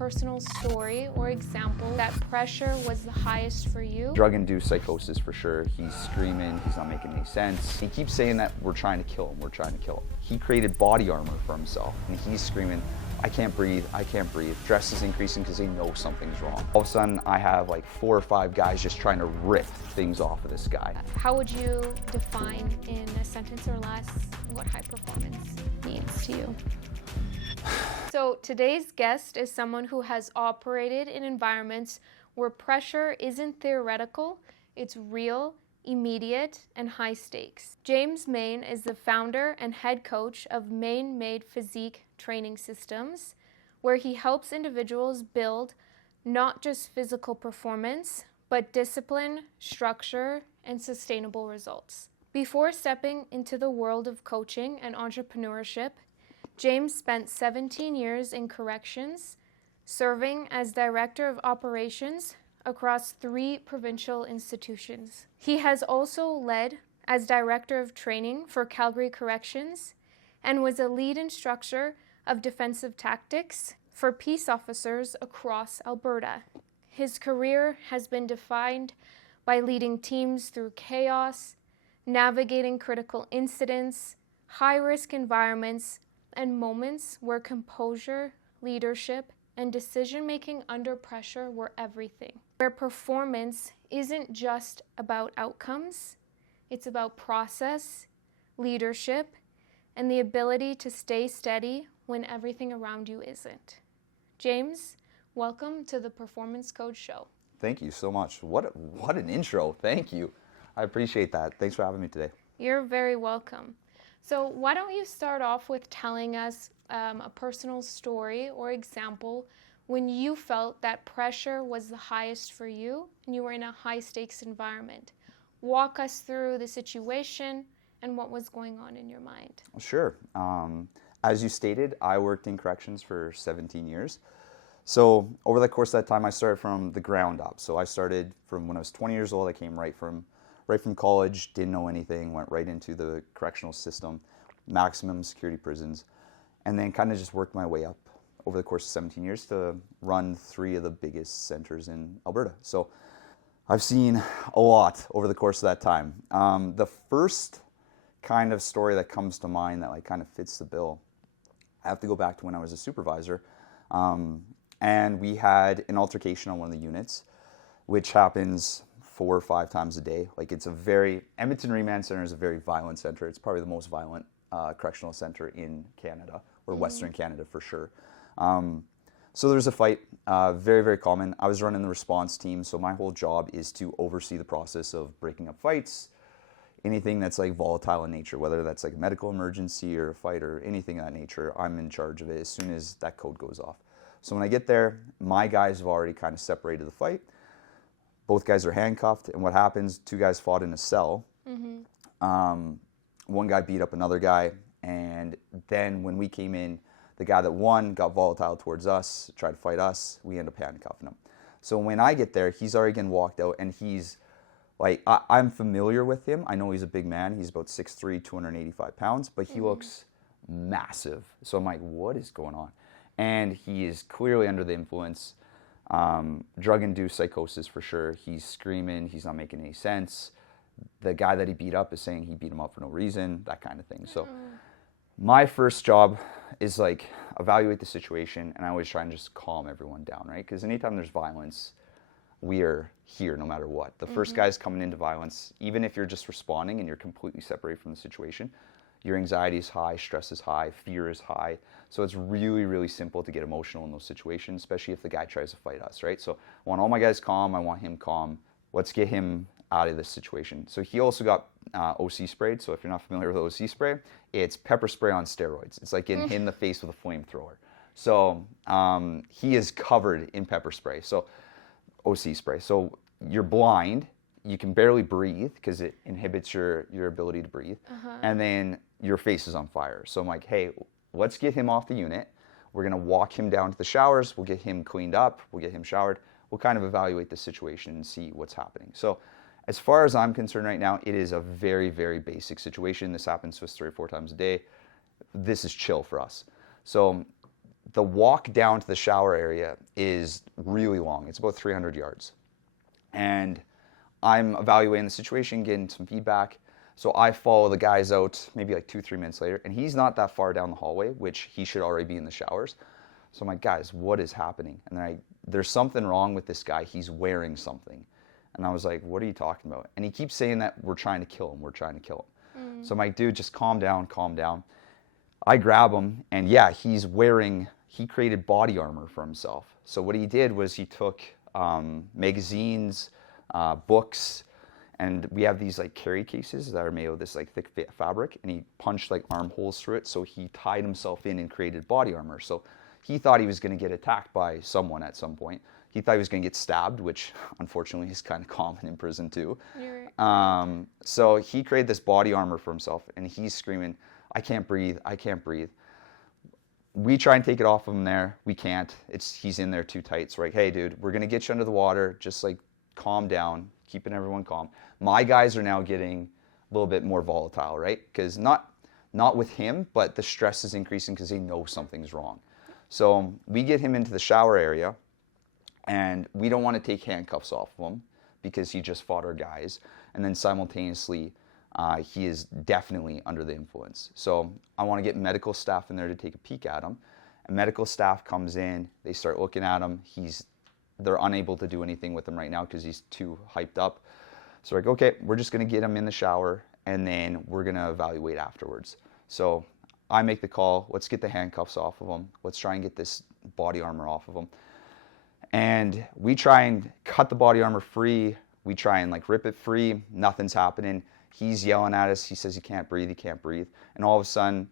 personal story or example that pressure was the highest for you? Drug-induced psychosis for sure. He's screaming, he's not making any sense. He keeps saying that we're trying to kill him, we're trying to kill him. He created body armor for himself and he's screaming, I can't breathe, I can't breathe. Stress is increasing because they know something's wrong. All of a sudden, I have like 4 or 5 guys just trying to rip things off of this guy. How would you define in a sentence or less what high performance means to you? So today's guest is someone who has operated in environments where pressure isn't theoretical, it's real, immediate, and high stakes. James Mayne is the founder and head coach of Mayne Made Physique Training Systems, where he helps individuals build not just physical performance, but discipline, structure, and sustainable results. Before stepping into the world of coaching and entrepreneurship, James spent 17 years in corrections, serving as director of operations across 3 provincial institutions. He has also led as director of training for Calgary Corrections and was a lead instructor of defensive tactics for peace officers across Alberta. His career has been defined by leading teams through chaos, navigating critical incidents, high-risk environments, and moments where composure, leadership, and decision-making under pressure were everything. Where performance isn't just about outcomes, it's about process, leadership, and the ability to stay steady when everything around you isn't. James, welcome to the Performance Coach Show. Thank you so much. What an intro. Thank you. I appreciate that. Thanks for having me today. You're very welcome. So why don't you start off with telling us a personal story or example when you felt that pressure was the highest for you and you were in a high-stakes environment. Walk us through the situation and what was going on in your mind. Sure. As you stated, I worked in corrections for 17 years. So over the course of that time, I started from the ground up. So I started from when I was 20 years old. I came right from college, didn't know anything, went right into the correctional system, maximum security prisons, and then kind of just worked my way up over the course of 17 years to run 3 of the biggest centers in Alberta. So I've seen a lot over the course of that time. The first kind of story that comes to mind that like kind of fits the bill, I have to go back to when I was a supervisor, and we had an altercation on one of the units, which happens 4 or 5 times a day. Like Edmonton Remand Center is a very violent center. It's probably the most violent correctional center in Canada, or Western Canada for sure. So there's a fight, very, very common. I was running the response team, so my whole job is to oversee the process of breaking up fights, anything that's like volatile in nature, whether that's like a medical emergency or a fight or anything of that nature. I'm in charge of it as soon as that code goes off. So when I get there, my guys have already kind of separated the fight. Both guys are handcuffed, and what happens, 2 guys fought in a cell. One guy beat up another guy, and then when we came in, the guy that won got volatile towards us, tried to fight us, we ended up handcuffing him. So when I get there, he's already getting walked out, and he's like, I'm familiar with him. I know he's a big man. He's about 6'3", 285 pounds, but he looks massive. So I'm like, what is going on? And he is clearly under the influence. Drug-induced psychosis for sure. He's screaming, he's not making any sense. The guy that he beat up is saying he beat him up for no reason, that kind of thing. So my first job is like evaluate the situation, and I always try and just calm everyone down, right? Because anytime there's violence, we are here no matter what. The first guy's coming into violence, even if you're just responding and you're completely separated from the situation, your anxiety is high, stress is high, fear is high. So it's really, really simple to get emotional in those situations, especially if the guy tries to fight us, right? So I want all my guys calm, I want him calm. Let's get him out of this situation. So he also got OC sprayed. So if you're not familiar with OC spray, it's pepper spray on steroids. It's like getting hit in the face with a flamethrower. So he is covered in pepper spray. So OC spray. So you're blind, you can barely breathe because it inhibits your ability to breathe. And then your face is on fire. So I'm like, hey, let's get him off the unit. We're gonna walk him down to the showers. We'll get him cleaned up. We'll get him showered. We'll kind of evaluate the situation and see what's happening. So as far as I'm concerned right now, it is a very, very basic situation. This happens to us 3 or 4 times a day. This is chill for us. So the walk down to the shower area is really long. It's about 300 yards. And I'm evaluating the situation, getting some feedback. So I follow the guys out maybe like 2-3 minutes later, and he's not that far down the hallway, which he should already be in the showers. So I'm like, guys, what is happening? And then there's something wrong with this guy. He's wearing something. And I was like, what are you talking about? And he keeps saying that we're trying to kill him. We're trying to kill him. So I'm like, dude, just calm down, calm down. I grab him, and yeah, he created body armor for himself. So what he did was he took magazines, books, and we have these like carry cases that are made of this like thick fabric, and he punched like armholes through it. So he tied himself in and created body armor. So he thought he was going to get attacked by someone at some point. He thought he was going to get stabbed, which unfortunately is kind of common in prison too. So he created this body armor for himself, and he's screaming, I can't breathe, I can't breathe. We try and take it off of him there. We can't. He's in there too tight. So we're like, hey, dude, we're going to get you under the water. Just like calm down, keeping everyone calm. My guys are now getting a little bit more volatile, right? Because not with him, but the stress is increasing because they know something's wrong. So we get him into the shower area, and we don't want to take handcuffs off of him because he just fought our guys. And then simultaneously, he is definitely under the influence. So I want to get medical staff in there to take a peek at him. And medical staff comes in, they start looking at him. They're unable to do anything with him right now because he's too hyped up. So we're like, okay, we're just going to get him in the shower, and then we're going to evaluate afterwards. So I make the call, let's get the handcuffs off of him. Let's try and get this body armor off of him. And we try and cut the body armor free. We try and like rip it free. Nothing's happening. He's yelling at us. He says he can't breathe, he can't breathe. And all of a sudden,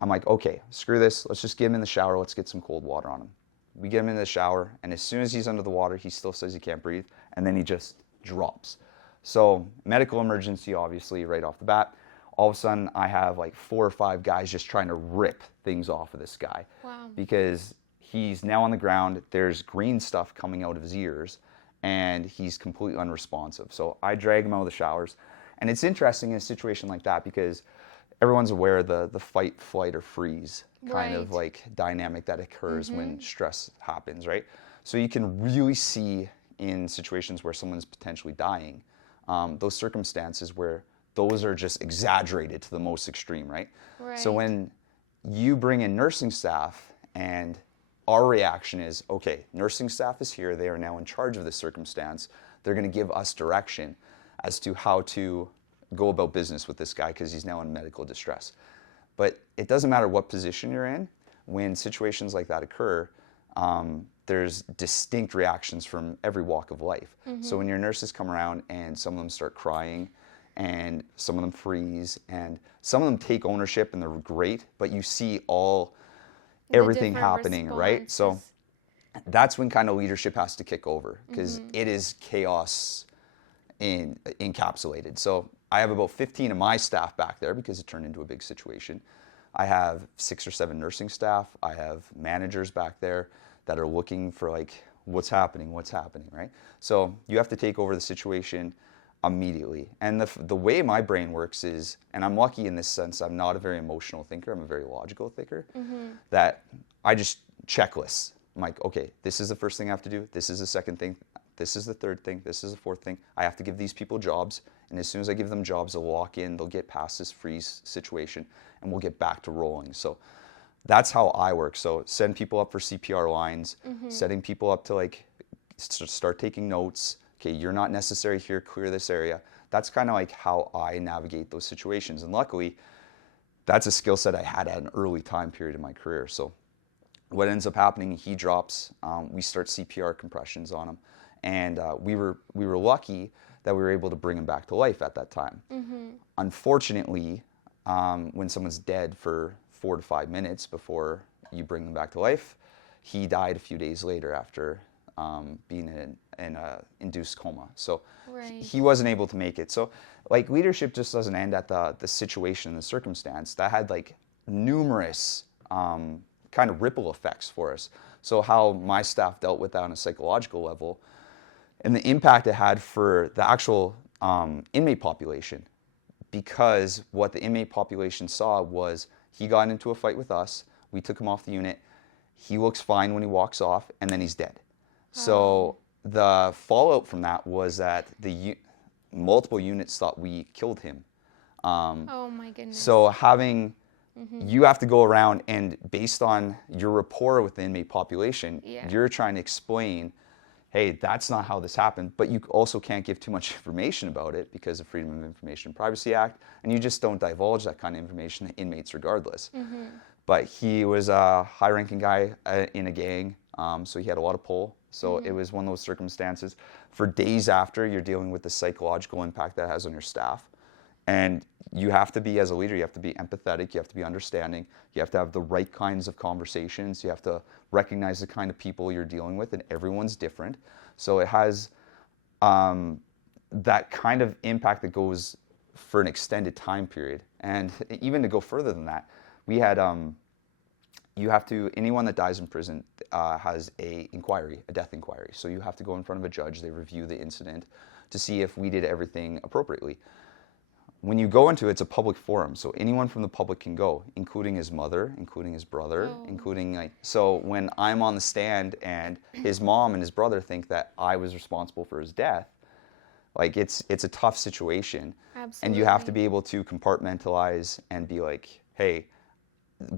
I'm like, okay, screw this. Let's just get him in the shower. Let's get some cold water on him. We get him in the shower, and as soon as he's under the water, he still says he can't breathe, and then he just drops. So medical emergency, obviously, right off the bat. All of a sudden, I have like 4 or 5 guys just trying to rip things off of this guy. Wow. Because he's now on the ground. There's green stuff coming out of his ears, and he's completely unresponsive. So I drag him out of the showers. And it's interesting in a situation like that because everyone's aware of the fight, flight, or freeze kind of like dynamic that occurs when stress happens, right? So you can really see in situations where someone's potentially dying, those circumstances where those are just exaggerated to the most extreme, right? So when you bring in nursing staff and our reaction is, okay, nursing staff is here. They are now in charge of this circumstance. They're going to give us direction as to how to go about business with this guy because he's now in medical distress. But it doesn't matter what position you're in. When situations like that occur, there's distinct reactions from every walk of life. So when your nurses come around and some of them start crying and some of them freeze and some of them take ownership and they're great, but you see everything happening, right? So that's when kind of leadership has to kick over because it is chaos encapsulated. So I have about 15 of my staff back there because it turned into a big situation. I have 6 or 7 nursing staff. I have managers back there that are looking for like, what's happening, right? So you have to take over the situation immediately. And the way my brain works is, and I'm lucky in this sense, I'm not a very emotional thinker, I'm a very logical thinker, that I just checklists. I'm like, okay, this is the first thing I have to do, this is the second thing, this is the third thing, this is the fourth thing. I have to give these people jobs, and as soon as I give them jobs, they'll walk in, they'll get past this freeze situation, and we'll get back to rolling. So that's how I work. So send people up for CPR lines, setting people up to like start taking notes. Okay, you're not necessary here, clear this area. That's kind of like how I navigate those situations. And luckily, that's a skill set I had at an early time period in my career. So what ends up happening, he drops, we start CPR compressions on him. And we were lucky that we were able to bring him back to life at that time. Unfortunately, when someone's dead for 4 to 5 minutes before you bring them back to life, he died a few days later after being in an induced coma. So he wasn't able to make it. So like leadership just doesn't end at the situation, the circumstance. That had like numerous kind of ripple effects for us. So how my staff dealt with that on a psychological level and the impact it had for the actual inmate population. Because what the inmate population saw was he got into a fight with us, we took him off the unit, he looks fine when he walks off, and then he's dead. So the fallout from that was that multiple units thought we killed him. Oh my goodness. So you have to go around and based on your rapport with the inmate population, you're trying to explain, hey, that's not how this happened, but you also can't give too much information about it because of Freedom of Information and Privacy Act, and you just don't divulge that kind of information to inmates regardless. But he was a high-ranking guy in a gang, so he had a lot of pull. So it was one of those circumstances. For days after, you're dealing with the psychological impact that has on your staff. And you have to be, as a leader, you have to be empathetic, you have to be understanding, you have to have the right kinds of conversations, you have to recognize the kind of people you're dealing with, and everyone's different. So it has that kind of impact that goes for an extended time period. And even to go further than that, we had, anyone that dies in prison has a death inquiry. So you have to go in front of a judge, they review the incident to see if we did everything appropriately. When you go into it, it's a public forum, so anyone from the public can go, including his mother, including his brother, so when I'm on the stand and his mom and his brother think that I was responsible for his death, like it's a tough situation. Absolutely. And you have to be able to compartmentalize and be like, hey,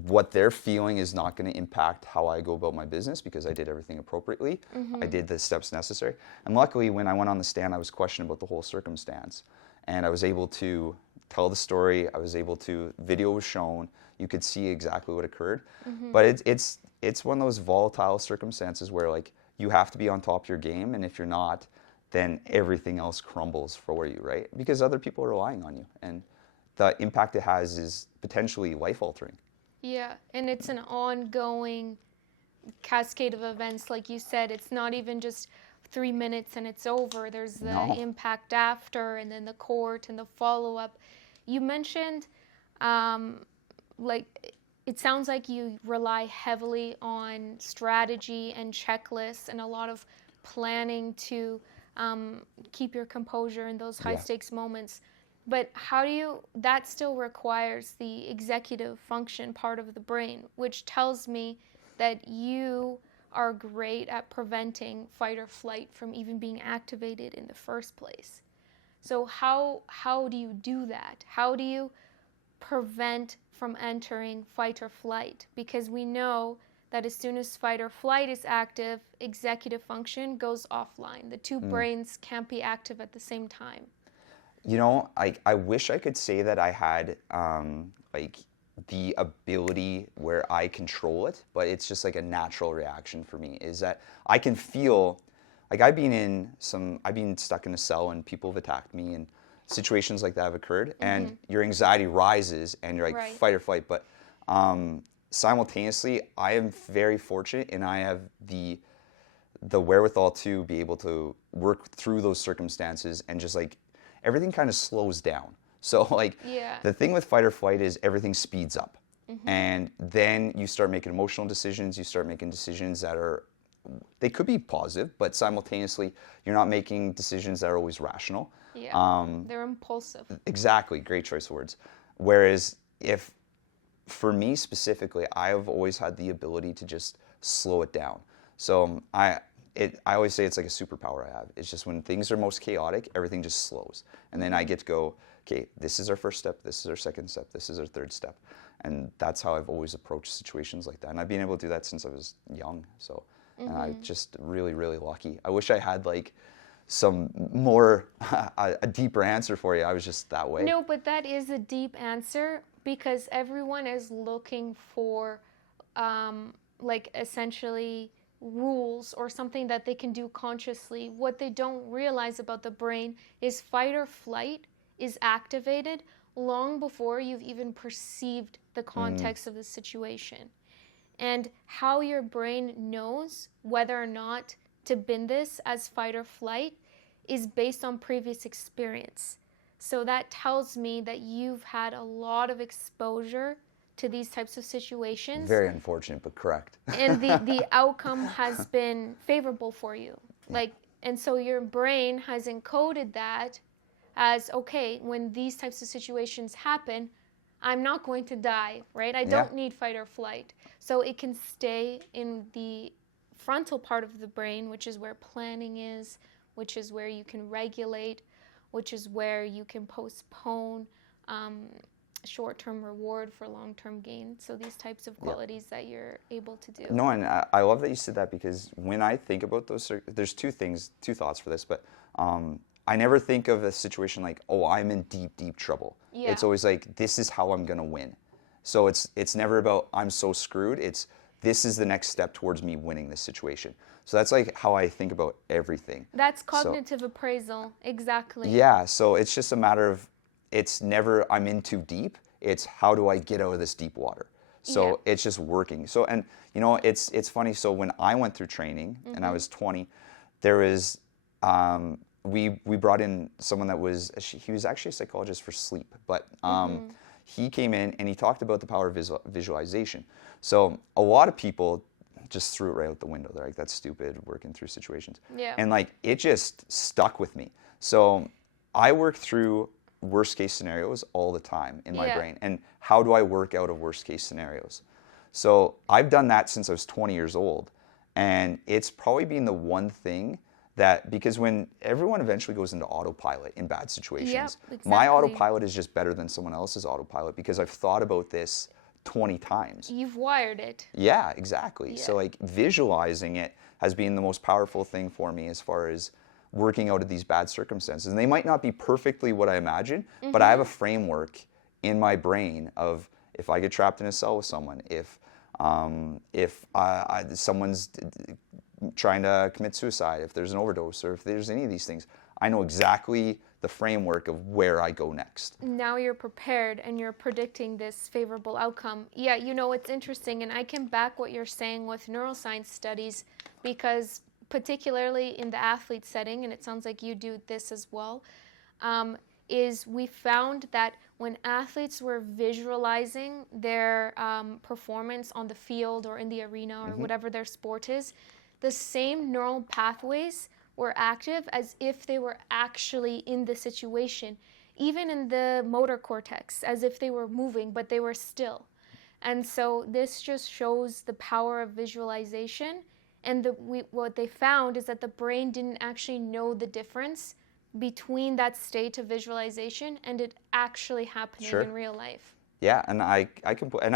what they're feeling is not going to impact how I go about my business because I did everything appropriately. I did the steps necessary. And luckily, when I went on the stand, I was questioned about the whole circumstance. And I was able to tell the story. I was able to, video was shown. You could see exactly what occurred. But it's one of those volatile circumstances where like you have to be on top of your game. And if you're not, then everything else crumbles for you, right? Because other people are relying on you. And the impact it has is potentially life-altering. Yeah, and it's an ongoing cascade of events. Like you said, it's not even just 3 minutes and it's over. There's the impact after, and then the court and the follow-up. You mentioned, like, it sounds like you rely heavily on strategy and checklists and a lot of planning to keep your composure in those high-stakes moments. But that still requires the executive function part of the brain, which tells me that you are great at preventing fight or flight from even being activated in the first place. So how do you do that? How do you prevent from entering fight or flight? Because we know that as soon as fight or flight is active, executive function goes offline. The two brains can't be active at the same time. You know, I wish I could say that I had the ability where I control it, but it's just like a natural reaction for me, is that I can feel, like I've been stuck in a cell and people have attacked me and situations like that have occurred, and your anxiety rises and you're like fight or flight, but simultaneously I am very fortunate and I have the wherewithal to be able to work through those circumstances and just like everything kind of slows down. So like the thing with fight or flight is everything speeds up. And then you start making emotional decisions, you start making decisions that they could be positive, but simultaneously you're not making decisions that are always rational. They're impulsive. Exactly, great choice of words. Whereas for me specifically, I have always had the ability to just slow it down. So I always say it's like a superpower I have. It's just when things are most chaotic, everything just slows. And then I get to go, okay, this is our first step, this is our second step, this is our third step. And that's how I've always approached situations like that. And I've been able to do that since I was young. So I'm just really, really lucky. I wish I had like some more, a deeper answer for you. I was just that way. No, but that is a deep answer because everyone is looking for like essentially rules or something that they can do consciously. What they don't realize about the brain is fight or flight is activated long before you've even perceived the context of the situation. And how your brain knows whether or not to bin this as fight or flight is based on previous experience. So that tells me that you've had a lot of exposure to these types of situations. Very unfortunate, but correct. And the outcome has been favorable for you. And so your brain has encoded that as, okay, when these types of situations happen, I'm not going to die, right? I don't need fight or flight. So it can stay in the frontal part of the brain, which is where planning is, which is where you can regulate, which is where you can postpone short-term reward for long-term gain. So these types of qualities that you're able to do. No, and I love that you said that, because when I think about those, there's two thoughts for this, but I never think of a situation like, oh, I'm in deep, deep trouble. Yeah. It's always like, this is how I'm going to win. So it's never about, I'm so screwed. It's, this is the next step towards me winning this situation. So that's like how I think about everything. That's cognitive appraisal, exactly. Yeah, so it's just a matter of, it's never, I'm in too deep. It's, how do I get out of this deep water? So it's just working. So, and you know, it's funny. So when I went through training and I was 20, there was, we brought in someone that was, he was actually a psychologist for sleep, but he came in and he talked about the power of visualization. So a lot of people just threw it right out the window. They're like, that's stupid, working through situations. Yeah. And like, it just stuck with me. So I work through worst case scenarios all the time in my brain. And how do I work out of worst case scenarios? So I've done that since I was 20 years old. And it's probably been the one thing that, because when everyone eventually goes into autopilot in bad situations, my autopilot is just better than someone else's autopilot, because I've thought about this 20 times. You've wired it. Yeah, exactly. So like, visualizing it has been the most powerful thing for me as far as working out of these bad circumstances. And they might not be perfectly what I imagine, but I have a framework in my brain of, if I get trapped in a cell with someone, if someone's trying to commit suicide, if there's an overdose, or if there's any of these things, I know exactly the framework of where I go next. Now you're prepared and you're predicting this favorable outcome. Yeah, you know, it's interesting, and I can back what you're saying with neuroscience studies, because particularly in the athlete setting, and it sounds like you do this as well, is we found that when athletes were visualizing their performance on the field or in the arena or whatever their sport is, the same neural pathways were active as if they were actually in the situation, even in the motor cortex, as if they were moving, but they were still. And so this just shows the power of visualization. And what they found is that the brain didn't actually know the difference between that state of visualization and it actually happening in real life. Yeah, and I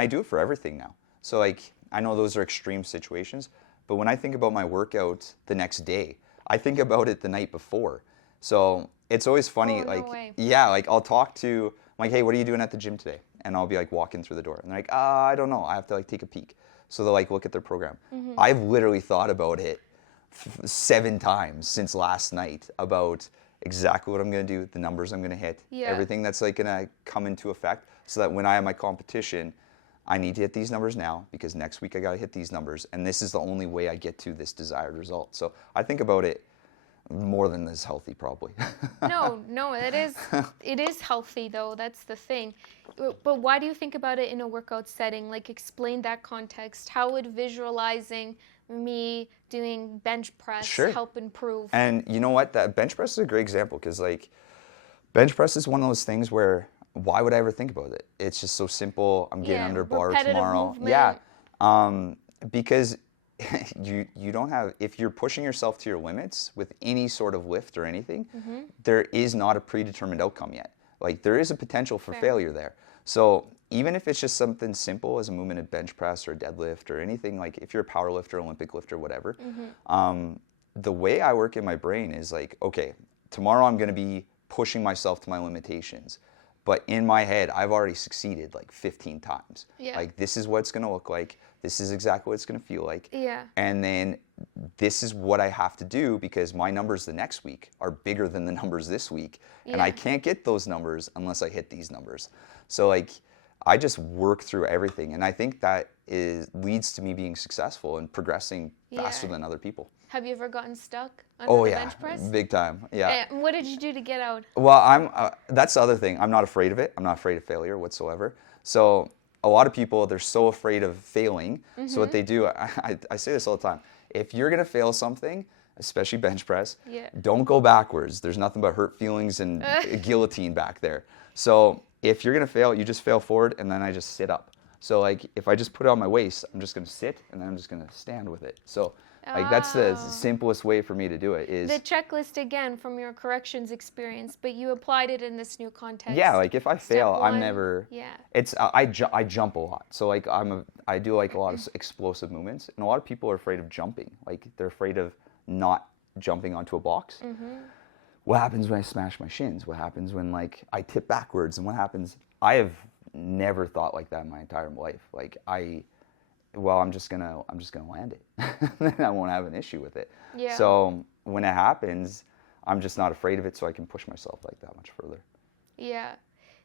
do it for everything now. So like, I know those are extreme situations, but when I think about my workout the next day, I think about it the night before. So it's always funny, like I'll talk to, I'm like, hey, what are you doing at the gym today? And I'll be like walking through the door, and they're like, I don't know, I have to like take a peek. So they'll like look at their program. I've literally thought about it 7 times since last night, about exactly what I'm going to do, the numbers I'm going to hit, everything that's like going to come into effect, so that when I have my competition, I need to hit these numbers now, because next week I got to hit these numbers, and this is the only way I get to this desired result. So I think about it more than is healthy, probably. No, it is healthy though. That's the thing. But why do you think about it in a workout setting? Like, explain that context. How would visualizing me doing bench press help improve? And you know what? That bench press is a great example, because like, bench press is one of those things where, why would I ever think about it? It's just so simple. I'm getting under bar tomorrow. Movement. Yeah, because you don't have, if you're pushing yourself to your limits with any sort of lift or anything, there is not a predetermined outcome yet. Like, there is a potential for failure there. So even if it's just something simple as a movement of bench press or deadlift or anything, like if you're a power lifter, Olympic lifter, whatever, the way I work in my brain is like, okay, tomorrow I'm going to be pushing myself to my limitations. But in my head, I've already succeeded like 15 times. Like, this is what it's going to look like. This is exactly what it's going to feel like. And then this is what I have to do, because my numbers the next week are bigger than the numbers this week. And I can't get those numbers unless I hit these numbers. So like, I just work through everything. And I think that leads to me being successful and progressing faster than other people. Have you ever gotten stuck under the bench press? Big time. Yeah. And what did you do to get out? Well, that's the other thing. I'm not afraid of it. I'm not afraid of failure whatsoever. So a lot of people, they're so afraid of failing. So what they do, I say this all the time. If you're going to fail something, especially bench press, Yeah. don't go backwards. There's nothing but hurt feelings and a guillotine back there. So if you're going to fail, you just fail forward, and then I just sit up. So like if I just put it on my waist, I'm just going to sit, and then I'm just going to stand with it. So like that's the simplest way for me to do it is the checklist again from your corrections experience, but you applied it in this new context. yeah, like if I fail, Step I'm one, never. yeah. It's I jump a lot, so like I do like a lot of explosive movements, and a lot of people are afraid of jumping. Like they're afraid of not jumping onto a box. What happens when I smash my shins? What happens when like I tip backwards? And what happens? I have never thought like that in my entire life. Like I'm just gonna land it. Then I won't have an issue with it. Yeah. So when it happens, I'm just not afraid of it, so I can push myself like that much further. Yeah.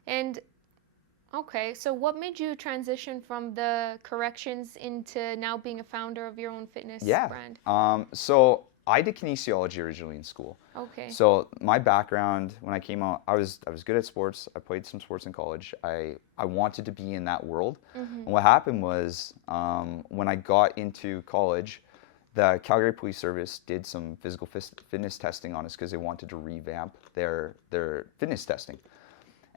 And okay, so what made you transition from the corrections into now being a founder of your own fitness brand? So I did kinesiology originally in school. Okay. So my background when I came out, I was good at sports. I played some sports in college. I wanted to be in that world. And what happened was when I got into college, the Calgary Police Service did some physical fitness testing on us because they wanted to revamp their fitness testing.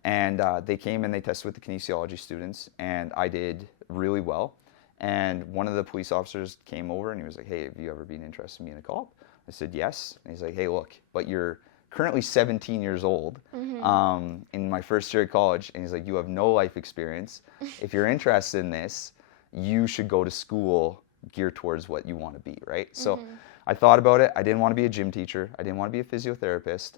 And they came and they tested with the kinesiology students, and I did really well. And one of the police officers came over and he was like, "Hey, have you ever been interested in being a cop?" I said, "Yes." And he's like, "Hey, look, but you're currently 17 years old in my first year of college." And he's like, "You have no life experience. If you're interested in this, you should go to school geared towards what you want to be," right? So I thought about it. I didn't want to be a gym teacher. I didn't want to be a physiotherapist.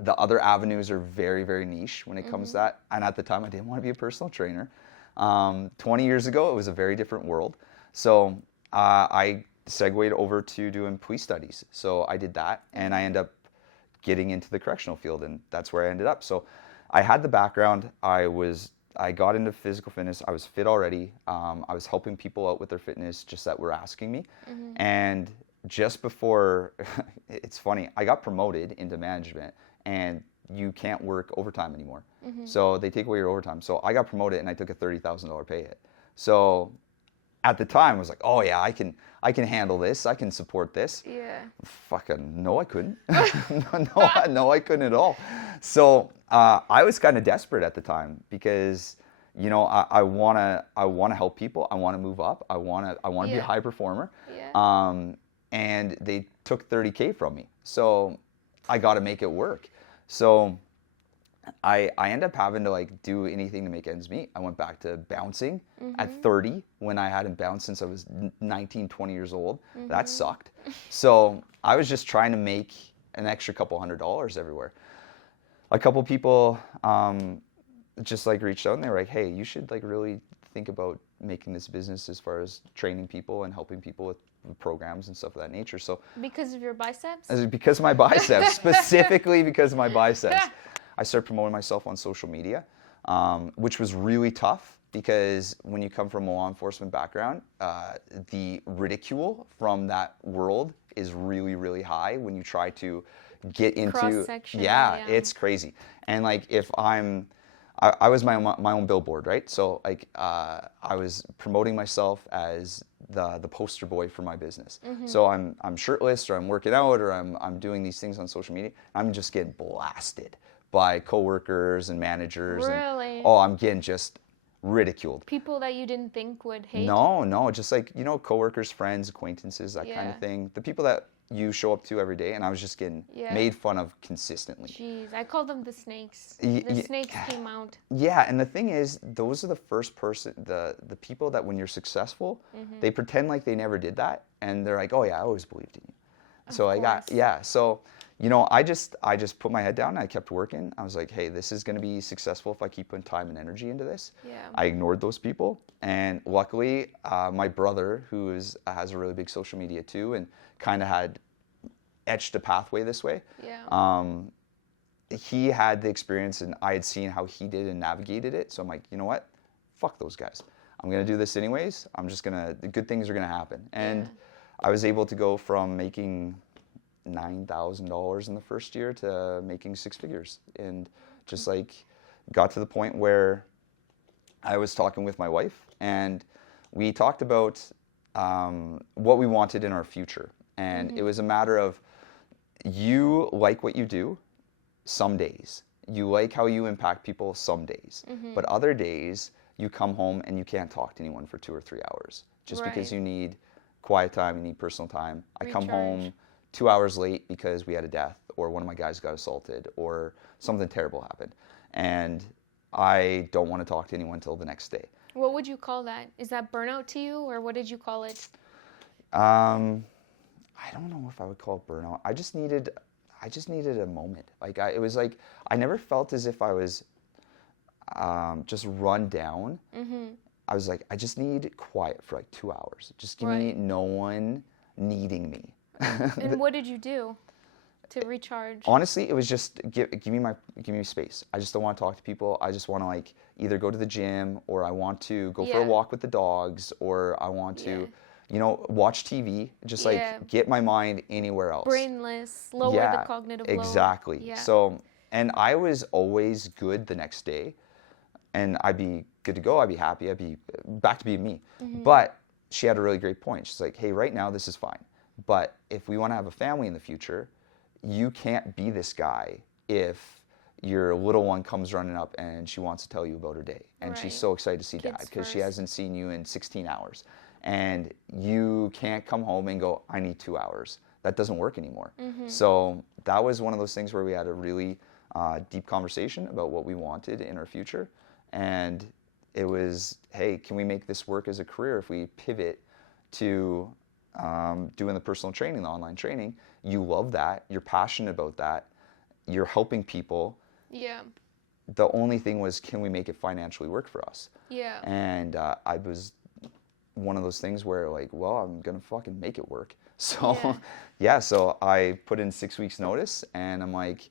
The other avenues are very, very niche when it comes to that. And at the time, I didn't want to be a personal trainer. 20 years ago, it was a very different world. So I segued over to doing police studies. So I did that, and I ended up getting into the correctional field, and that's where I ended up. So I had the background. I got into physical fitness. I was fit already. I was helping people out with their fitness just that were asking me. And just before, it's funny, I got promoted into management, and you can't work overtime anymore. So they take away your overtime. So I got promoted and I took a $30,000 pay hit. So at the time I was like, "Oh yeah, I can handle this. I can support this." Yeah. Fucking no, I couldn't. No, I couldn't at all. So I was kind of desperate at the time because I wanna help people. I want to move up. I want to be a high performer. Yeah. And they took $30K from me. So I got to make it work. So I ended up having to like do anything to make ends meet. I went back to bouncing at 30 when I hadn't bounced since I was 19, 20 years old. That sucked. So I was just trying to make an extra couple $100 everywhere. A couple people just like reached out and they were like, "Hey, you should like really think about making this business as far as training people and helping people with programs and stuff of that nature." So Because of your biceps? because of my biceps, specifically because of my biceps, I started promoting myself on social media, which was really tough because when you come from a law enforcement background, the ridicule from that world is really, really high when you try to get into cross-section. Yeah, it's crazy. And like if I was my own billboard, right? So like I was promoting myself as the poster boy for my business. So I'm shirtless or I'm working out or I'm doing these things on social media. I'm just getting blasted by coworkers and managers. Really? And, I'm getting just ridiculed. People that you didn't think would hate? No, just like, coworkers, friends, acquaintances, that kind of thing. The people that you show up to every day, and I was just getting made fun of consistently. Jeez, I called them the snakes. The snakes came out. Yeah, and the thing is, those are the first the people that when you're successful, they pretend like they never did that, and they're like, "Oh yeah, I always believed in you." So I just put my head down and I kept working. I was like, "Hey, this is going to be successful if I keep putting time and energy into this." Yeah. I ignored those people, and luckily, my brother, who has a really big social media too, and kind of had etched a pathway this way. Yeah. He had the experience, and I had seen how he did and navigated it. So I'm like, you know what? Fuck those guys. I'm gonna do this anyways. Good things are gonna happen. And I was able to go from making $9,000 in the first year to making six figures, and just like got to the point where I was talking with my wife, and we talked about what we wanted in our future. And it was a matter of, you like what you do some days. You like how you impact people some days. But other days, you come home and you can't talk to anyone for 2 or 3 hours just because you need quiet time, you need personal time. I come home 2 hours late because we had a death, or one of my guys got assaulted, or something terrible happened. And I don't want to talk to anyone until the next day. What would you call that? Is that burnout to you, or what did you call it? I don't know if I would call it burnout. I just needed a moment. Like it was like I never felt as if I was just run down. I was like, I just need quiet for like 2 hours. Just give me no one needing me. And what did you do to recharge? Honestly, it was just give me space. I just don't want to talk to people. I just want to like either go to the gym, or I want to go for a walk with the dogs, or I want to, you know, watch TV. Just like get my mind anywhere else. Brainless, lower the cognitive load. Exactly. Yeah. So, and I was always good the next day, and I'd be good to go. I'd be happy. I'd be back to being me. But she had a really great point. She's like, hey, right now this is fine. But if we want to have a family in the future, you can't be this guy if your little one comes running up and she wants to tell you about her day. And she's so excited to see Dad because she hasn't seen you in 16 hours. And you can't come home and go, I need 2 hours. That doesn't work anymore. So that was one of those things where we had a really deep conversation about what we wanted in our future. And it was, hey, can we make this work as a career if we pivot to doing the personal training, the online training? You love that. You're passionate about that. You're helping people. Yeah. The only thing was, can we make it financially work for us? Yeah. And I was one of those things where like, well, I'm going to fucking make it work. So so I put in 6 weeks notice, and I'm like,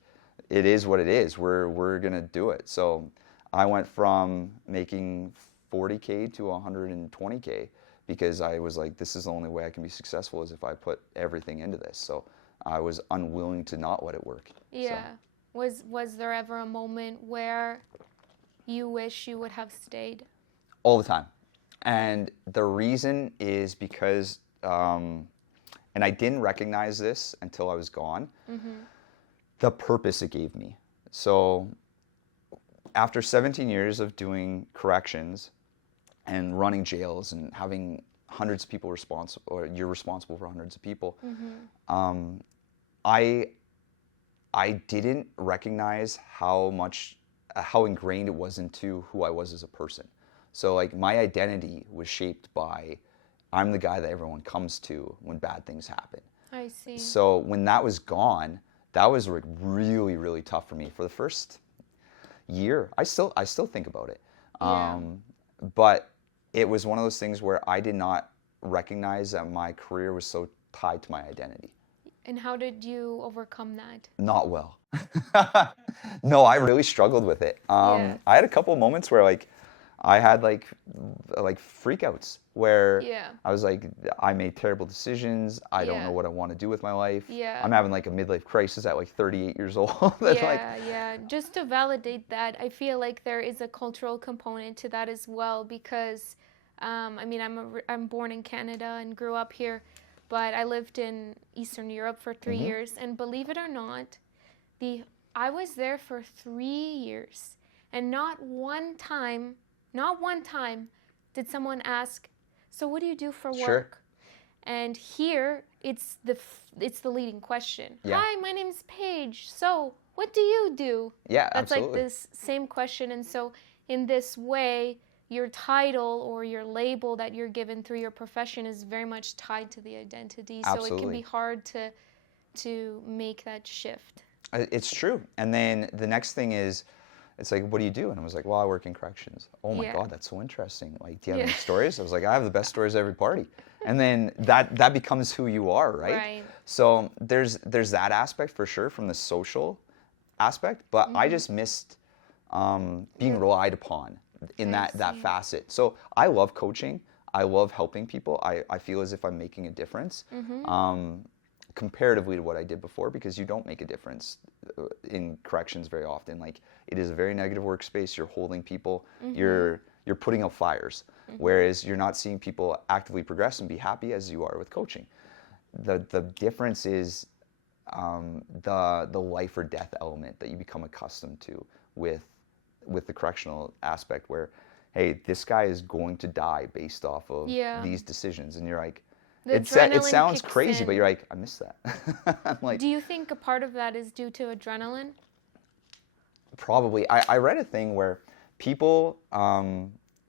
it is what it is. We're going to do it. So I went from making $40K to $120K because I was like, this is the only way I can be successful is if I put everything into this. So I was unwilling to not let it work. Yeah. So. Was there ever a moment where you wish you would have stayed? All the time. And the reason is because, and I didn't recognize this until I was gone, the purpose it gave me. So after 17 years of doing corrections and running jails and having hundreds of people responsible, or you're responsible for hundreds of people, I didn't recognize how ingrained it was into who I was as a person. So like my identity was shaped by, I'm the guy that everyone comes to when bad things happen. I see. So when that was gone, that was like really, really tough for me for the first year. I still think about it. But it was one of those things where I did not recognize that my career was so tied to my identity. And how did you overcome that? Not well. No, I really struggled with it. I had a couple of moments where like I had like freakouts where I was like, I made terrible decisions. I don't know what I want to do with my life. I'm having like a midlife crisis at like 38 years old. Just to validate that, I feel like there is a cultural component to that as well because, I mean, I'm born in Canada and grew up here, but I lived in Eastern Europe for 3 years, and believe it or not, I was there for 3 years, and not one time did someone ask, so what do you do for work? And here, it's the leading question. Hi, my name's Paige. So what do you do? That's absolutely. like this same question. And so in this way, your title or your label that you're given through your profession is very much tied to the identity. So it can be hard to make that shift. It's true. And then the next thing is, it's like, what do you do? And I was like, well, I work in corrections. Oh my God, that's so interesting. Like, do you have any stories? I was like, I have the best stories at every party. And then that becomes who you are, right? So there's that aspect for sure from the social aspect, but I just missed being relied upon in that facet. So I love coaching. I love helping people. I feel as if I'm making a difference. Comparatively to what I did before, because you don't make a difference in corrections very often. Like, it is a very negative workspace. You're holding people. You're putting out fires, whereas you're not seeing people actively progress and be happy as you are with coaching. the difference is the life or death element that you become accustomed to with the correctional aspect, where, hey, this guy is going to die based off of these decisions, and you're like, it sounds crazy, but you're like, I miss that. I'm like, do you think a part of that is due to adrenaline? Probably. I read a thing where people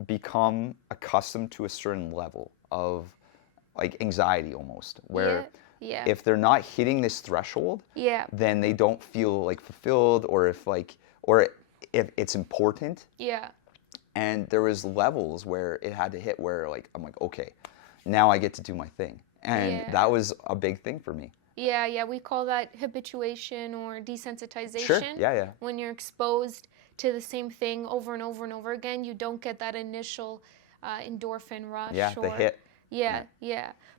become accustomed to a certain level of like anxiety almost, where if they're not hitting this threshold, then they don't feel like fulfilled, or if it's important. And there was levels where it had to hit where like I'm like, okay, now I get to do my thing. And that was a big thing for me. We call that habituation or desensitization. Sure, When you're exposed to the same thing over and over and over again, you don't get that initial endorphin rush. The hit.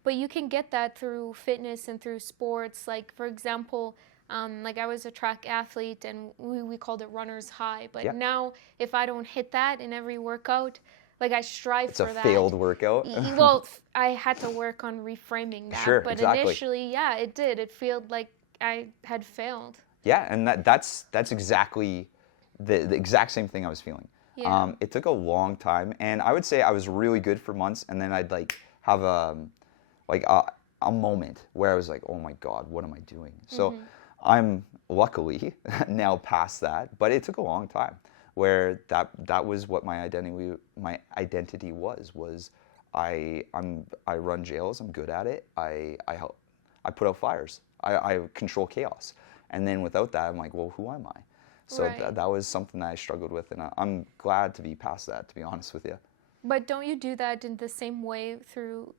But you can get that through fitness and through sports. Like, for example, like I was a track athlete, and we called it runner's high. But now, if I don't hit that in every workout, like I strive for that. It's a failed workout. Well, I had to work on reframing that. Sure, but exactly. initially, it did. It felt like I had failed. Yeah, and that's exactly the exact same thing I was feeling. It took a long time, and I would say I was really good for months, and then I'd like have a moment where I was like, oh my God, what am I doing? So I'm luckily now past that, but it took a long time, where that was what my identity was I run jails, I'm good at it, I put out fires, I control chaos, and then without that I'm like, well, who am I? So that was something that I struggled with, and I'm glad to be past that, to be honest with you. But don't you do that in the same way through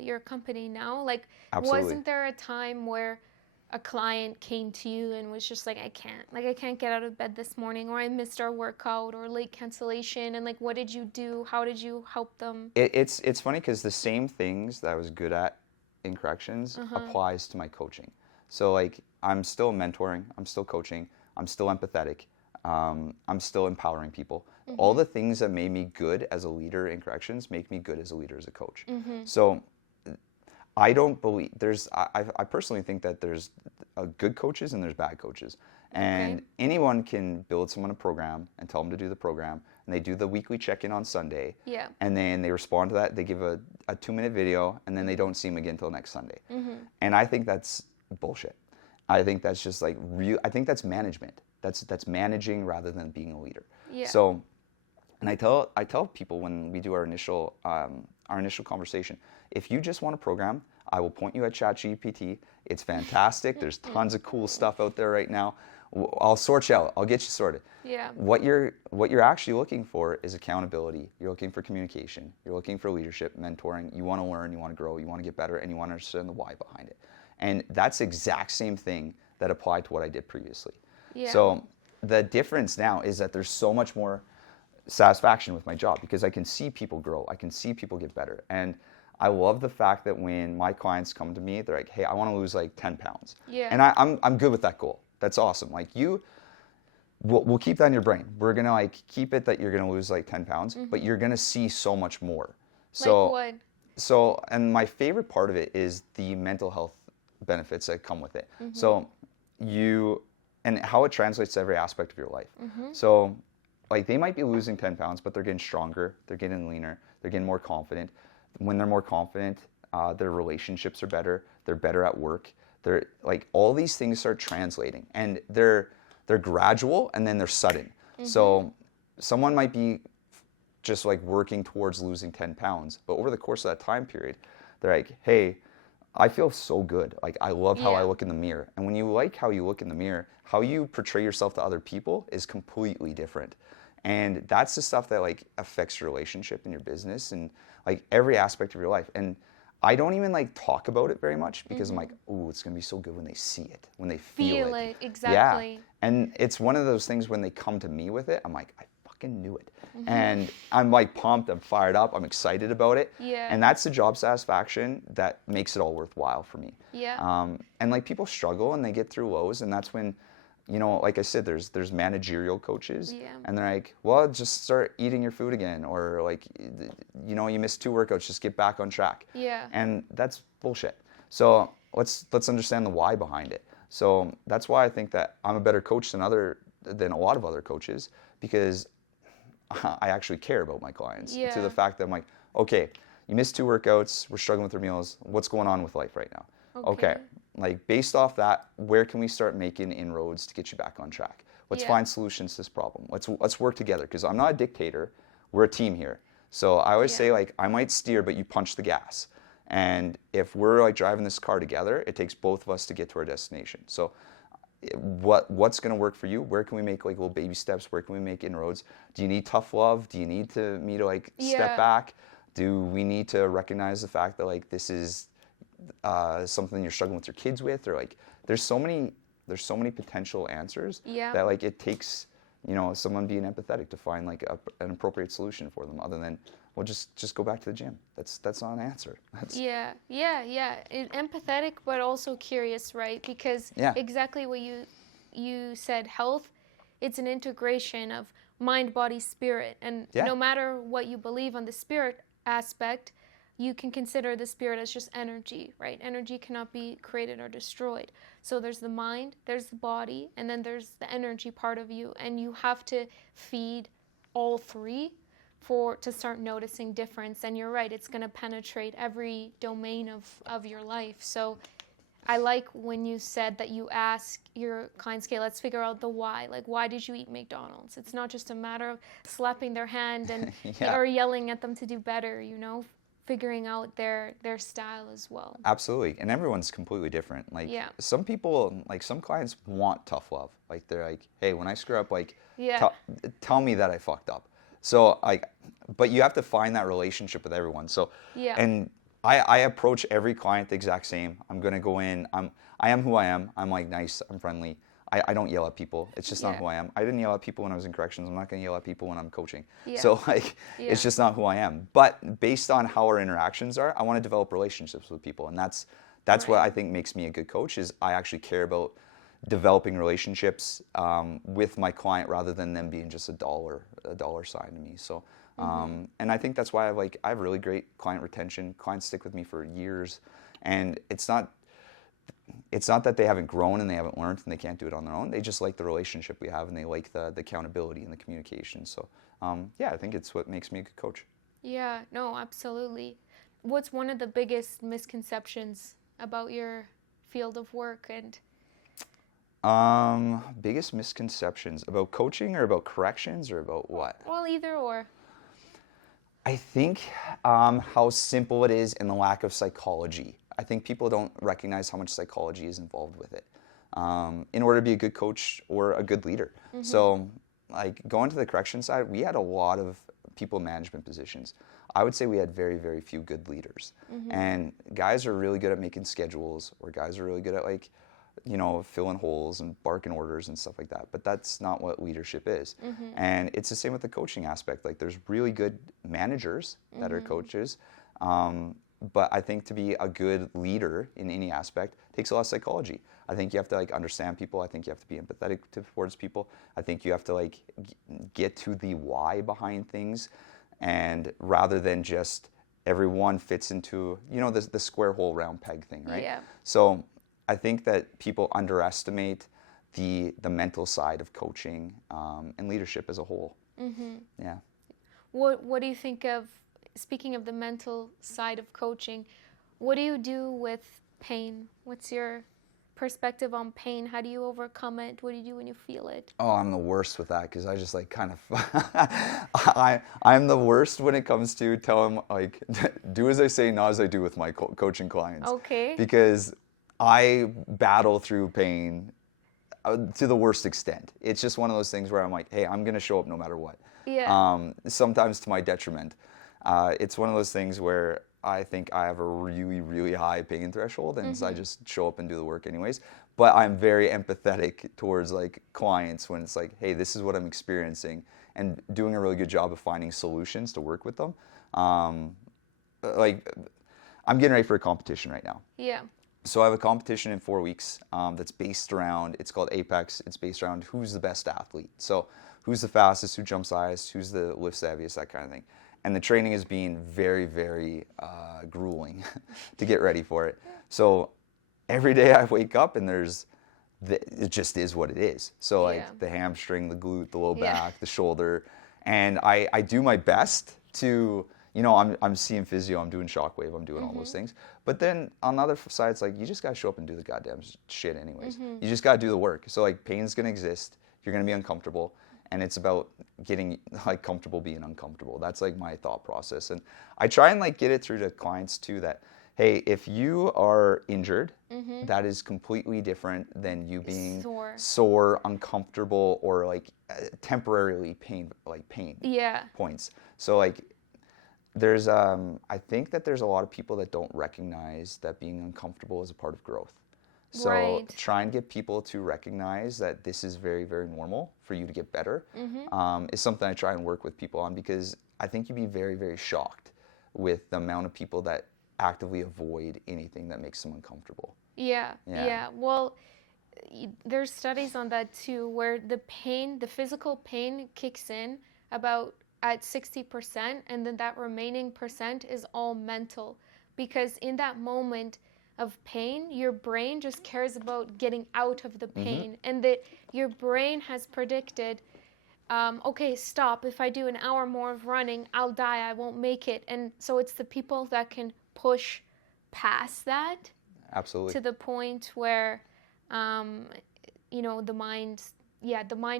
your company now? Like, Absolutely. Wasn't there a time where a client came to you and was just like, I can't get out of bed this morning, or I missed our workout, or late cancellation, and like, what did you do? How did you help them? It's funny because the same things that I was good at in corrections applies to my coaching. So like, I'm still mentoring, I'm still coaching, I'm still empathetic, I'm still empowering people. All the things that made me good as a leader in corrections make me good as a leader as a coach. So I don't believe I personally think that there's good coaches and there's bad coaches. And anyone can build someone a program and tell them to do the program, and they do the weekly check-in on Sunday. And then they respond to that, they give a 2-minute video, and then they don't see them again until next Sunday. And I think that's bullshit. I think that's just like I think that's management. That's managing rather than being a leader. So, and I tell people when we do our initial conversation, if you just want a program, I will point you at ChatGPT. It's fantastic. There's tons of cool stuff out there right now. I'll sort you out. I'll get you sorted. What you're actually looking for is accountability. You're looking for communication. You're looking for leadership, mentoring. You want to learn. You want to grow. You want to get better, and you want to understand the why behind it. And that's the exact same thing that applied to what I did previously. So the difference now is that there's so much more satisfaction with my job, because I can see people grow. I can see people get better. And I love the fact that when my clients come to me, they're like, hey, I want to lose like 10 pounds. And I'm good with that goal. That's awesome. Like we'll keep that in your brain. We're going to like keep it that you're going to lose like 10 pounds, but you're going to see so much more. So, like what? So, and my favorite part of it is the mental health benefits that come with it. So and how it translates to every aspect of your life. So like, they might be losing 10 pounds, but they're getting stronger, they're getting leaner, they're getting more confident. When they're more confident, their relationships are better, they're better at work. They're like, all these things start translating, and they're gradual and then they're sudden. So someone might be just like working towards losing 10 pounds, but over the course of that time period, they're like, hey, I feel so good. Like, I love how I look in the mirror. And when you like how you look in the mirror, how you portray yourself to other people is completely different. And that's the stuff that like affects your relationship and your business and like every aspect of your life. And I don't even like talk about it very much, because I'm like, ooh, it's gonna be so good when they see it, when they feel it. Exactly. Yeah. And it's one of those things when they come to me with it, I'm like, I fucking knew it. And I'm like pumped, I'm fired up, I'm excited about it. And that's the job satisfaction that makes it all worthwhile for me. And like, people struggle and they get through lows, and that's when, you know, like I said, there's managerial coaches, and they're like, well, just start eating your food again, or like, you know, you missed 2 workouts, just get back on track. And that's bullshit. So let's understand the why behind it. So that's why I think that I'm a better coach than a lot of other coaches, because I actually care about my clients, to the fact that I'm like, okay, you missed 2 workouts, we're struggling with your meals, what's going on with life right now? Okay, like based off that, where can we start making inroads to get you back on track? Let's find solutions to this problem. Let's work together, because I'm not a dictator, we're a team here. So I always say, like, I might steer, but you punch the gas. And if we're like driving this car together, it takes both of us to get to our destination. So what's going to work for you? Where can we make like little baby steps? Where can we make inroads? Do you need tough love? Do you need me to like step back? Do we need to recognize the fact that like this is something you're struggling with your kids with? Or like there's so many potential answers that like it takes, you know, someone being empathetic to find like an appropriate solution for them, other than, well, just go back to the gym. That's not an answer. Yeah. Empathetic, but also curious, right? Because exactly what you said, health, it's an integration of mind, body, spirit. And no matter what you believe on the spirit aspect, you can consider the spirit as just energy, right? Energy cannot be created or destroyed. So there's the mind, there's the body, and then there's the energy part of you. And you have to feed all 3 to start noticing difference. And you're right, it's going to penetrate every domain of your life. So I like when you said that you ask your clients, okay, let's figure out the why. Like, why did you eat McDonald's? It's not just a matter of slapping their hand and or yelling at them to do better, you know, figuring out their style as well. Absolutely. And everyone's completely different. Like some people, like some clients want tough love. Like they're like, hey, when I screw up, like tell me that I fucked up. So but you have to find that relationship with everyone. So and I approach every client the exact same. I'm gonna go in. I am who I am. I'm like nice. I'm friendly. I don't yell at people. It's just not who I am. I didn't yell at people when I was in corrections. I'm not gonna yell at people when I'm coaching. So like it's just not who I am. But based on how our interactions are, I want to develop relationships with people, and that's what I think makes me a good coach. Is I actually care about developing relationships with my client rather than them being just a dollar sign to me. So and I think that's why I have really great client retention. Clients stick with me for years, and it's not that they haven't grown and they haven't learned and they can't do it on their own. They just like the relationship we have, and they like the accountability and the communication. So I think it's what makes me a good coach. Yeah, no, absolutely. What's one of the biggest misconceptions about your field of work? And biggest misconceptions about coaching, or about corrections, or about what? Well, either or. I think how simple it is, and the lack of psychology. I think people don't recognize how much psychology is involved with it in order to be a good coach or a good leader. So like going to the correction side, we had a lot of people management positions. I would say we had very, very few good leaders. And guys are really good at making schedules, or guys are really good at like, you know, filling holes and barking orders and stuff like that. But that's not what leadership is. And it's the same with the coaching aspect. Like there's really good managers that are coaches. But I think to be a good leader in any aspect takes a lot of psychology. I think you have to like understand people. I think you have to be empathetic towards people. I think you have to like get to the why behind things, and rather than just everyone fits into, you know, the square hole round peg thing, right? So I think that people underestimate the mental side of coaching and leadership as a whole. Yeah. What do you think of, speaking of the mental side of coaching, what do you do with pain? What's your perspective on pain? How do you overcome it? What do you do when you feel it? Oh, I'm the worst with that, because I just like kind of, I'm the worst when it comes to telling like, do as I say, not as I do with my coaching clients. Okay. Because I battle through pain to the worst extent. It's just one of those things where I'm like, hey, I'm going to show up no matter what. Sometimes to my detriment. It's one of those things where I think I have a really, really high pain threshold, and so I just show up and do the work anyways. But I'm very empathetic towards like clients when it's like, hey, this is what I'm experiencing, and doing a really good job of finding solutions to work with them. Like I'm getting ready for a competition right now. So I have a competition in 4 weeks that's based around, it's called Apex. It's based around who's the best athlete. So who's the fastest, who jumps highest, who's the lift savviest, that kind of thing. and the training has been very, very grueling to get ready for it. So every day I wake up and it just is what it is. So like the hamstring, the glute, the low back, the shoulder, and I do my best to, you know, I'm seeing physio, I'm doing shockwave, I'm doing all those things. But then on the other side, it's like, you just gotta show up and do the goddamn shit anyways. You just gotta do the work. So like pain's gonna exist, you're gonna be uncomfortable, and it's about getting like comfortable being uncomfortable. That's like my thought process. And I try and like get it through to clients too that, hey, if you are injured, that is completely different than you being sore, uncomfortable, or like temporarily pain points. So like there's I think that there's a lot of people that don't recognize that being uncomfortable is a part of growth. So try and get people to recognize that this is very, very normal for you to get better. Is something I try and work with people on, because I think you'd be very, very shocked with the amount of people that actively avoid anything that makes them uncomfortable. Yeah. Well, there's studies on that too, where the physical pain kicks in about at 60%, and then that remaining percent is all mental, because in that moment of pain, your brain just cares about getting out of the pain, and that your brain has predicted, okay, stop, if I do an hour more of running, I'll die, I won't make it. And so it's the people that can push past that, absolutely, to the point where you know, the mind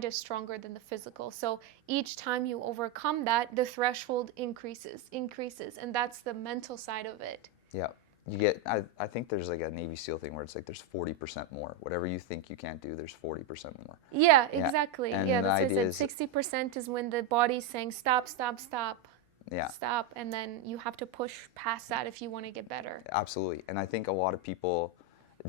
is stronger than the physical. So each time you overcome that, the threshold increases, and that's the mental side of it. Yeah. You get, I think there's like a Navy SEAL thing where it's like there's 40% more. Whatever you think you can't do, there's 40% more. Yeah, exactly. And that's what I said. 60% is when the body's saying stop. Yeah. Stop, and then you have to push past that if you want to get better. Absolutely. And I think a lot of people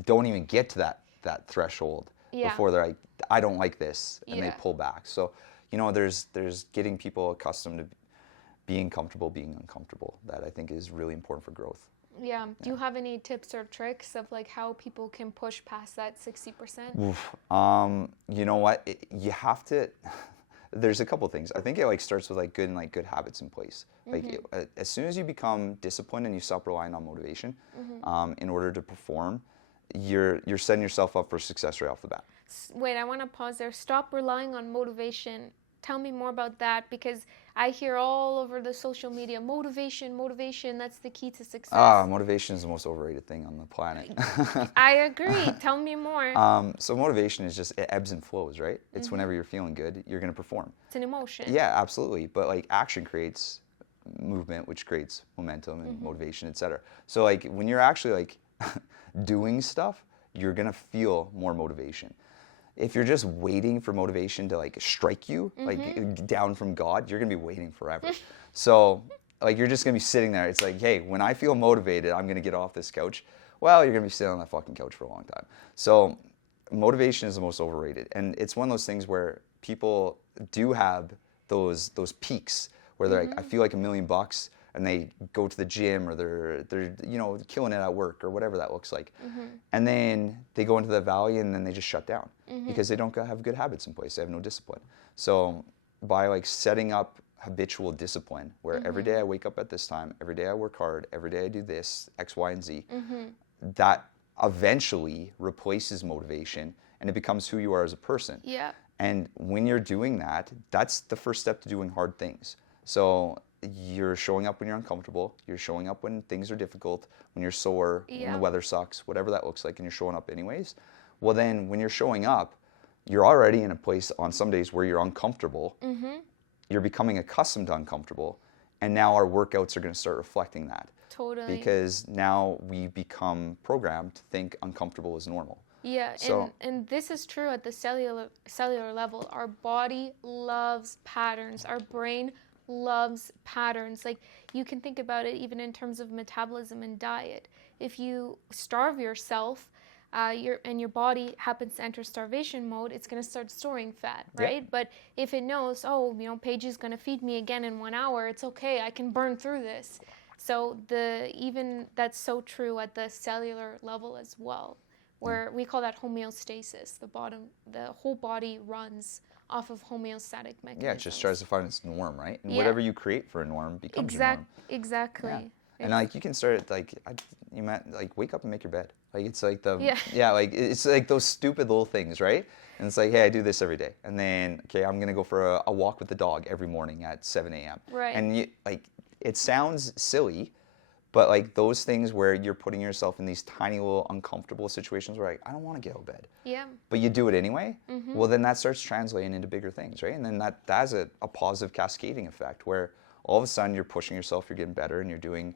don't even get to that threshold before they're like, I don't like this, and they pull back. So, you know, there's getting people accustomed to being comfortable, being uncomfortable. That I think is really important for growth. Yeah. Do you have any tips or tricks of like how people can push past that 60%? You know what? You have to. There's a couple things. I think it like starts with like good habits in place. Like as soon as you become disciplined and you stop relying on motivation in order to perform, you're setting yourself up for success right off the bat. Wait, I want to pause there. Stop relying on motivation. Tell me more about that, because I hear all over the social media, motivation, that's the key to success. Motivation is the most overrated thing on the planet. I agree. Tell me more. So motivation is just, it ebbs and flows, right? It's whenever you're feeling good, you're going to perform. It's an emotion. Yeah, absolutely. But like action creates movement, which creates momentum and motivation, etc. So like when you're actually like doing stuff, you're going to feel more motivation. If you're just waiting for motivation to like strike you, like down from God, you're gonna be waiting forever. So like you're just gonna be sitting there. It's like, hey, when I feel motivated, I'm gonna get off this couch. Well, you're gonna be sitting on that fucking couch for a long time. So motivation is the most overrated, and it's one of those things where people do have those peaks where they're like, I feel like $1 million, and they go to the gym, or they're you know, killing it at work, or whatever that looks like. And then they go into the valley, and then they just shut down because they don't have good habits in place. They have no discipline. So by like setting up habitual discipline, where every day I wake up at this time, every day I work hard, every day I do this, X, Y, and Z, that eventually replaces motivation, and it becomes who you are as a person. Yeah. And when you're doing that, that's the first step to doing hard things. So you're showing up when you're uncomfortable, you're showing up when things are difficult, when you're sore, when the weather sucks, whatever that looks like, and you're showing up anyways. Well, then when you're showing up, you're already in a place on some days where you're uncomfortable. You're becoming accustomed to uncomfortable, and now our workouts are going to start reflecting that. Totally. Because now we become programmed to think uncomfortable is normal. Yeah, So, and this is true at the cellular level. Our body loves patterns. Our brain loves patterns. Like, you can think about it even in terms of metabolism and diet. If you starve yourself, your body happens to enter starvation mode, it's going to start storing fat, right? Yep. But if it knows, oh, you know, Paige is going to feed me again in 1 hour, it's okay, I can burn through this. So even that's so true at the cellular level as well, where we call that homeostasis. The whole body runs off of homeostatic mechanisms. Yeah, it just tries to find its norm, right? And Yeah. whatever you create for a norm becomes your norm. Exactly. Yeah. And like you can start you might like wake up and make your bed. Like it's like like it's like those stupid little things, right? And it's like, hey, I do this every day, and then okay, I'm gonna go for a walk with the dog every morning at 7 a.m. Right. And it sounds silly, but like those things where you're putting yourself in these tiny little uncomfortable situations where like I don't want to get out of bed. Yeah. But you do it anyway. Well, then that starts translating into bigger things, right? And then that has a positive cascading effect where all of a sudden you're pushing yourself, you're getting better, and you're doing.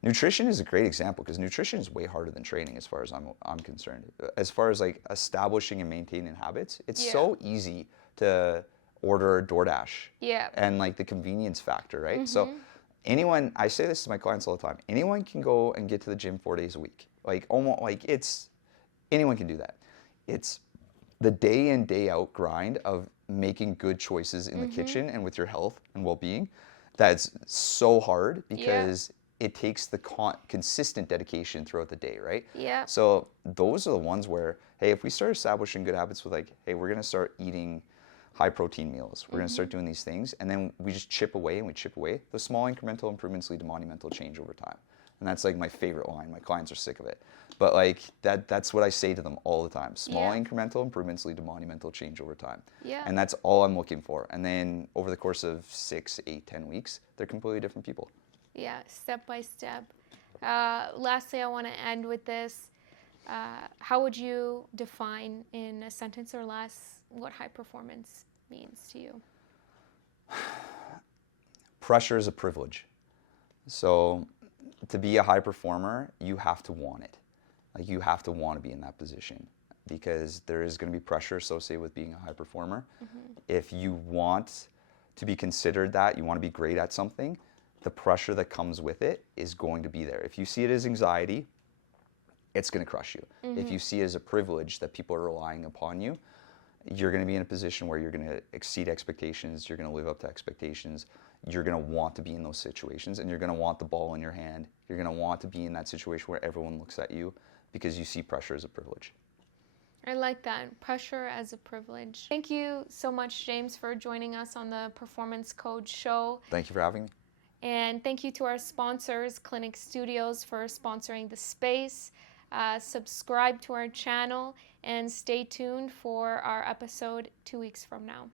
Nutrition is a great example because nutrition is way harder than training as far as I'm concerned. As far as like establishing and maintaining habits, it's so easy to order DoorDash. Yeah. And like the convenience factor, right? So anyone, I say this to my clients all the time, anyone can go and get to the gym 4 days a week. Like almost like anyone can do that. It's the day in, day out grind of making good choices in the kitchen and with your health and well-being. That's so hard because it takes the consistent dedication throughout the day, right? Yeah. So those are the ones where, hey, if we start establishing good habits with like, hey, we're going to start eating high protein meals. We're going to start doing these things. And then we just chip away and we chip away. The small incremental improvements lead to monumental change over time. And that's like my favorite line. My clients are sick of it. But like that's what I say to them all the time. Small incremental improvements lead to monumental change over time. Yeah. And that's all I'm looking for. And then over the course of 6, 8, 10 weeks, they're completely different people. Yeah, step by step. Lastly, I want to end with this. How would you define in a sentence or less what high performance means to you? Pressure is a privilege. So to be a high performer, you have to want it. Like you have to want to be in that position because there is going to be pressure associated with being a high performer. If you want to be considered that, you want to be great at something, the pressure that comes with it is going to be there. If you see it as anxiety, it's going to crush you. If you see it as a privilege that people are relying upon you, you're going to be in a position where you're going to exceed expectations, you're going to live up to expectations, you're going to want to be in those situations, and you're going to want the ball in your hand. You're going to want to be in that situation where everyone looks at you because you see pressure as a privilege. I like that. Pressure as a privilege. Thank you so much, James, for joining us on the Performance Code Show. Thank you for having me. And thank you to our sponsors, Clinic Studios, for sponsoring the space. Subscribe to our channel and stay tuned for our episode 2 weeks from now.